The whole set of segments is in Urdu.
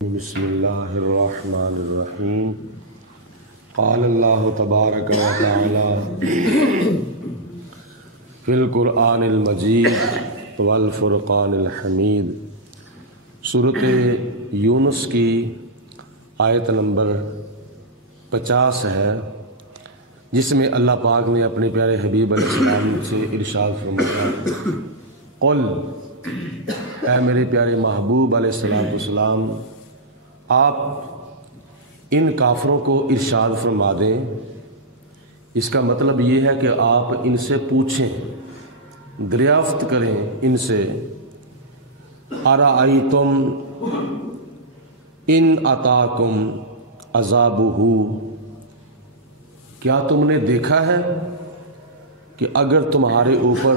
بسم اللہ الرحمن الرحیم قال اللہ تبارک و تعالی فی القرآن المجید والفرقان الحمید۔ سورۃ یونس کی آیت نمبر 50 ہے، جس میں اللہ پاک نے اپنے پیارے حبیب علیہ السلام سے ارشاد فرمایا، قل، اے میرے پیارے محبوب علیہ السلام، آپ ان کافروں کو ارشاد فرما دیں۔ اس کا مطلب یہ ہے کہ آپ ان سے پوچھیں، دریافت کریں ان سے، ارأیتم ان اتاکم عذابہ، کیا تم نے دیکھا ہے کہ اگر تمہارے اوپر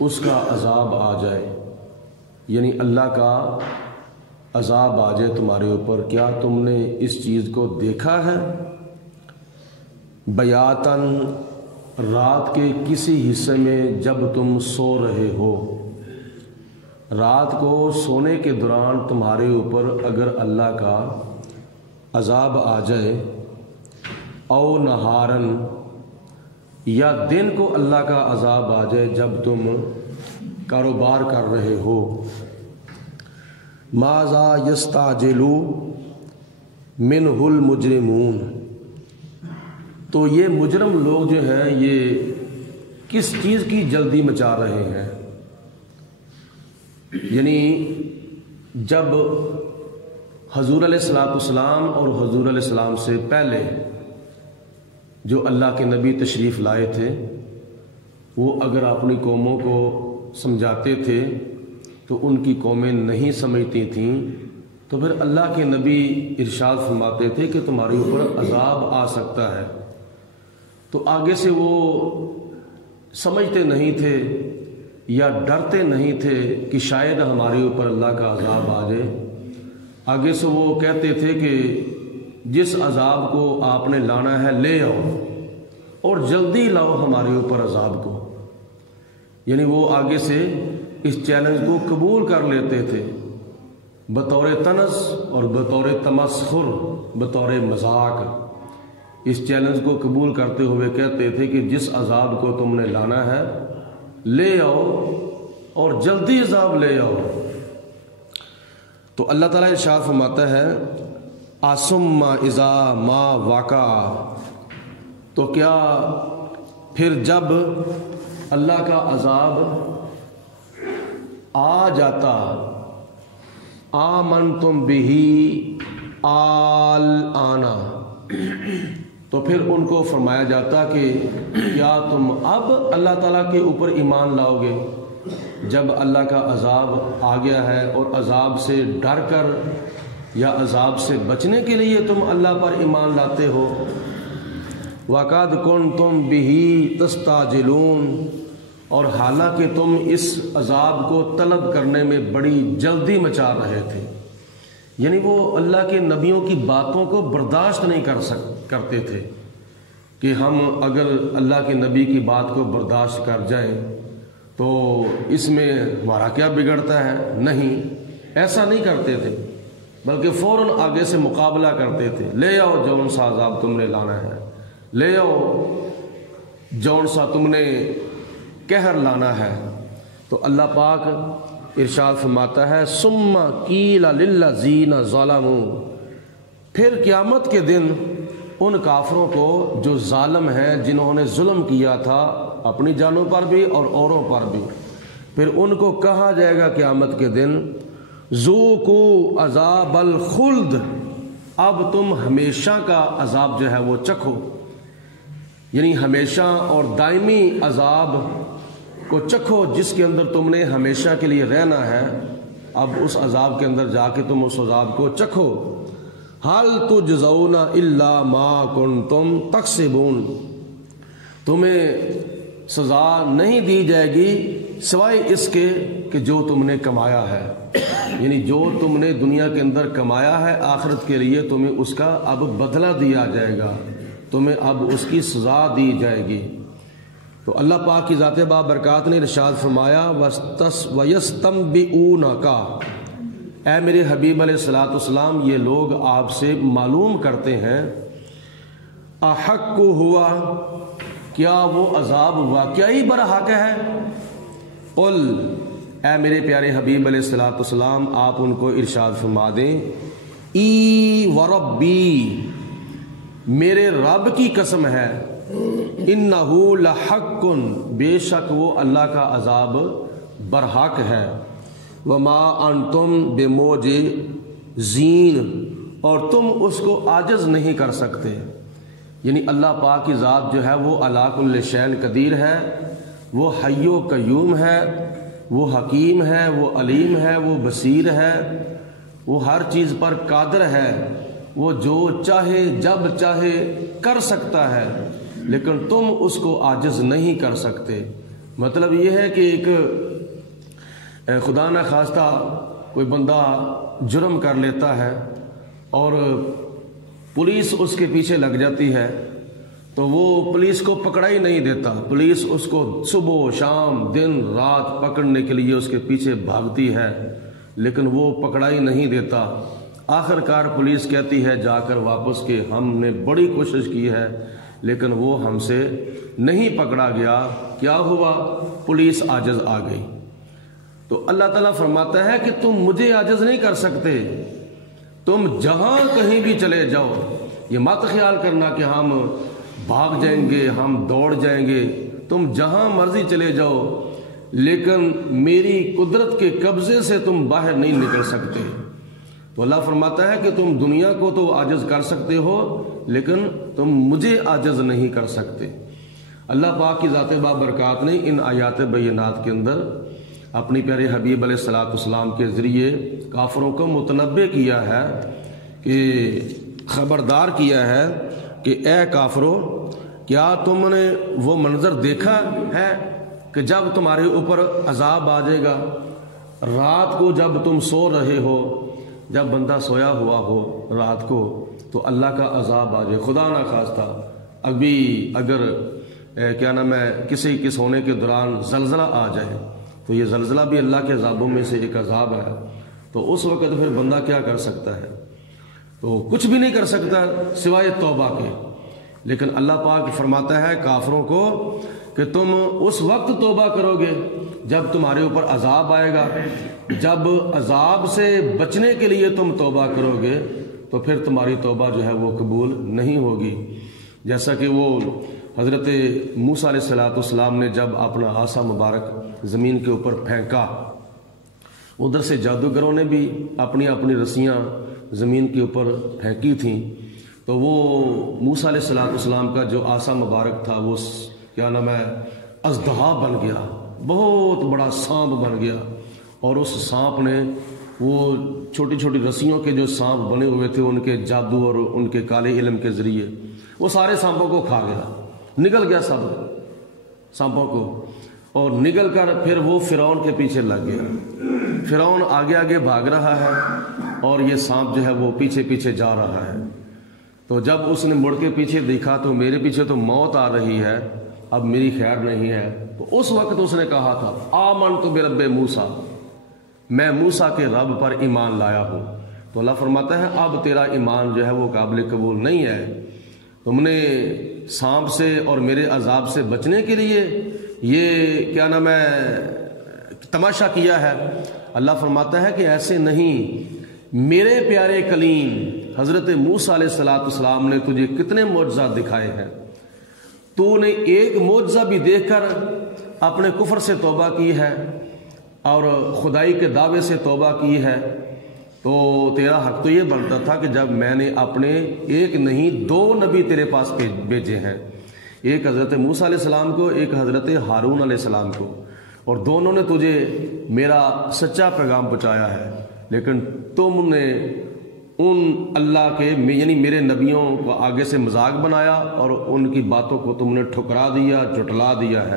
اس کا عذاب آ جائے، یعنی اللہ کا عذاب آ جائے تمہارے اوپر، کیا تم نے اس چیز کو دیکھا ہے؟ بیاتاً، رات کے کسی حصے میں جب تم سو رہے ہو، رات کو سونے کے دوران تمہارے اوپر اگر اللہ کا عذاب آ جائے، او نہارن، یا دن کو اللہ کا عذاب آ جائے جب تم کاروبار کر رہے ہو، ماذا یستعجل منہ المجرمون، تو یہ مجرم لوگ جو ہیں یہ کس چیز کی جلدی مچا رہے ہیں؟ یعنی جب حضور علیہ السلام اور حضور علیہ السلام سے پہلے جو اللہ کے نبی تشریف لائے تھے، وہ اگر اپنی قوموں کو سمجھاتے تھے تو ان کی قومیں نہیں سمجھتی تھیں، تو پھر اللہ کے نبی ارشاد فرماتے تھے کہ تمہارے اوپر عذاب آ سکتا ہے، تو آگے سے وہ سمجھتے نہیں تھے یا ڈرتے نہیں تھے کہ شاید ہمارے اوپر اللہ کا عذاب آ جائے۔ آگے سے وہ کہتے تھے کہ جس عذاب کو آپ نے لانا ہے لے آؤ، اور جلدی لاؤ ہمارے اوپر عذاب کو، یعنی وہ آگے سے اس چیلنج کو قبول کر لیتے تھے بطور طنز اور بطور تمسخر، بطور مذاق۔ اس چیلنج کو قبول کرتے ہوئے کہتے تھے کہ جس عذاب کو تم نے لانا ہے لے آؤ، اور جلدی عذاب لے آؤ۔ تو اللہ تعالیٰ ارشاد فرماتا ہے، ثم اذا ما وقع، تو کیا پھر جب اللہ کا عذاب آ جاتا، آمنتم بہ الآن، تو پھر ان کو فرمایا جاتا کہ کیا تم اب اللہ تعالیٰ کے اوپر ایمان لاؤ گے؟ جب اللہ کا عذاب آ گیا ہے اور عذاب سے ڈر کر یا عذاب سے بچنے کے لیے تم اللہ پر ایمان لاتے ہو، وَقَدْ كُنْتُمْ بِهِ تَسْتَعْجِلُونَ، اور حالانکہ تم اس عذاب کو طلب کرنے میں بڑی جلدی مچا رہے تھے، یعنی وہ اللہ کے نبیوں کی باتوں کو برداشت نہیں کرتے تھے کہ ہم اگر اللہ کے نبی کی بات کو برداشت کر جائیں تو اس میں ہمارا کیا بگڑتا ہے؟ نہیں، ایسا نہیں کرتے تھے، بلکہ فوراً آگے سے مقابلہ کرتے تھے، لے آؤ جون سا عذاب تم نے لانا ہے، لے آؤ جون سا تم نے قہر لانا ہے۔ تو اللہ پاک ارشاد فرماتا ہے، ثم قیل للذین ظلموا، پھر قیامت کے دن ان کافروں کو جو ظالم ہیں، جنہوں نے ظلم کیا تھا اپنی جانوں پر بھی اور اوروں پر بھی، پھر ان کو کہا جائے گا قیامت کے دن، ذوقوا عذاب الخلد، اب تم ہمیشہ کا عذاب جو ہے وہ چکھو، یعنی ہمیشہ اور دائمی عذاب کو چکھو جس کے اندر تم نے ہمیشہ کے لیے رہنا ہے، اب اس عذاب کے اندر جا کے تم اس عذاب کو چکھو۔ حل تجزون الا ما کنتم تکسبون، تمہیں سزا نہیں دی جائے گی سوائے اس کے کہ جو تم نے کمایا ہے، یعنی جو تم نے دنیا کے اندر کمایا ہے آخرت کے لیے تمہیں اس کا اب بدلہ دیا جائے گا، تمہیں اب اس کی سزا دی جائے گی۔ تو اللہ پاک کی ذات بابرکات نے ارشاد فرمایا، وَيَسْتَنبِئُونَكَ، اے میرے حبیب علیہ الصلوۃ والسلام یہ لوگ آپ سے معلوم کرتے ہیں احق ہوا کیا وہ عذاب واقعی برحق ہے؟ قل اے میرے پیارے حبیب علیہ الصلوۃ والسلام آپ ان کو ارشاد فرما دیں ای وربی میرے رب کی قسم ہے انہ لحق بے شک وہ اللہ کا عذاب برحق ہے وما انتم بموجزین اور تم اس کو عاجز نہیں کر سکتے، یعنی اللہ پاک کی ذات جو ہے وہ علی کل شیء قدیر ہے، وہ حی و قیوم ہے، وہ حکیم ہے، وہ علیم ہے، وہ بصیر ہے، وہ ہر چیز پر قادر ہے، وہ جو چاہے جب چاہے کر سکتا ہے، لیکن تم اس کو عاجز نہیں کر سکتے۔ مطلب یہ ہے کہ ایک خدا نہ خواستہ کوئی بندہ جرم کر لیتا ہے اور پولیس اس کے پیچھے لگ جاتی ہے تو وہ پولیس کو پکڑا ہی نہیں دیتا، پولیس اس کو صبح و شام دن رات پکڑنے کے لیے اس کے پیچھے بھاگتی ہے لیکن وہ پکڑا ہی نہیں دیتا۔ آخر کار پولیس کہتی ہے جا کر واپس کہ ہم نے بڑی کوشش کی ہے لیکن وہ ہم سے نہیں پکڑا گیا، کیا ہوا؟ پولیس عاجز آ گئی۔ تو اللہ تعالیٰ فرماتا ہے کہ تم مجھے عاجز نہیں کر سکتے، تم جہاں کہیں بھی چلے جاؤ، یہ مت خیال کرنا کہ ہم بھاگ جائیں گے، ہم دوڑ جائیں گے، تم جہاں مرضی چلے جاؤ لیکن میری قدرت کے قبضے سے تم باہر نہیں نکل سکتے۔ تو اللہ فرماتا ہے کہ تم دنیا کو تو عاجز کر سکتے ہو لیکن تم مجھے عاجز نہیں کر سکتے۔ اللہ پاک کی ذات بابرکات نے ان آیات بینات کے اندر اپنی پیارے حبیب علیہ الصلوۃ والسلام کے ذریعے کافروں کو متنبہ کیا ہے کہ خبردار کیا ہے کہ اے کافرو کیا تم نے وہ منظر دیکھا ہے کہ جب تمہارے اوپر عذاب آ جائے گا، رات کو جب تم سو رہے ہو، جب بندہ سویا ہوا ہو رات کو تو اللہ کا عذاب آ جائے، خدا نہ خواستہ ابھی اگر کیا نام ہے کسی کے سونے کے دوران زلزلہ آ جائے تو یہ زلزلہ بھی اللہ کے عذابوں میں سے ایک عذاب ہے، تو اس وقت پھر بندہ کیا کر سکتا ہے؟ تو کچھ بھی نہیں کر سکتا سوائے توبہ کے۔ لیکن اللہ پاک فرماتا ہے کافروں کو کہ تم اس وقت توبہ کرو گے جب تمہارے اوپر عذاب آئے گا، جب عذاب سے بچنے کے لیے تم توبہ کرو گے تو پھر تمہاری توبہ جو ہے وہ قبول نہیں ہوگی۔ جیسا کہ وہ حضرت موسیٰ علیہ الصلوۃ والسلام نے جب اپنا عصا مبارک زمین کے اوپر پھینکا، ادھر سے جادوگروں نے بھی اپنی اپنی رسیاں زمین کے اوپر پھینکی تھیں، تو وہ موسیٰ علیہ الصلوۃ والسلام کا جو عصا مبارک تھا وہ کیا نام ہے اژدہا بن گیا، بہت بڑا سانپ بن گیا، اور اس سانپ نے وہ چھوٹی چھوٹی رسیوں کے جو سانپ بنے ہوئے تھے ان کے جادو اور ان کے کالے علم کے ذریعے وہ سارے سانپوں کو کھا گیا، نگل گیا سب سانپوں کو، اور نگل کر پھر وہ فرعون کے پیچھے لگ گیا۔ فرعون آگے آگے بھاگ رہا ہے اور یہ سانپ جو ہے وہ پیچھے پیچھے جا رہا ہے۔ تو جب اس نے مڑ کے پیچھے دیکھا تو میرے پیچھے تو موت آ رہی ہے، اب میری خیر نہیں ہے، تو اس وقت اس نے کہا تھا آمنت برب موسیٰ، میں موسیٰ کے رب پر ایمان لایا ہوں۔ تو اللہ فرماتا ہے اب تیرا ایمان جو ہے وہ قابل قبول نہیں ہے، تم نے سانپ سے اور میرے عذاب سے بچنے کے لیے یہ کیا نام ہے تماشا کیا ہے۔ اللہ فرماتا ہے کہ ایسے نہیں، میرے پیارے کلیم حضرت موسیٰ علیہ الصلوۃ والسلام نے تجھے کتنے معجزات دکھائے ہیں، تو نے ایک معجزہ بھی دیکھ کر اپنے کفر سے توبہ کی ہے اور خدائی کے دعوے سے توبہ کی ہے، تو تیرا حق تو یہ بنتا تھا کہ جب میں نے اپنے ایک نہیں دو نبی تیرے پاس بھیجے ہیں، ایک حضرت موسیٰ علیہ السلام کو، ایک حضرت ہارون علیہ السلام کو، اور دونوں نے تجھے میرا سچا پیغام پہنچایا ہے، لیکن تم نے ان اللہ کے یعنی میرے نبیوں کو آگے سے مذاق بنایا اور ان کی باتوں کو تم نے ٹھکرا دیا، جھٹلا دیا ہے۔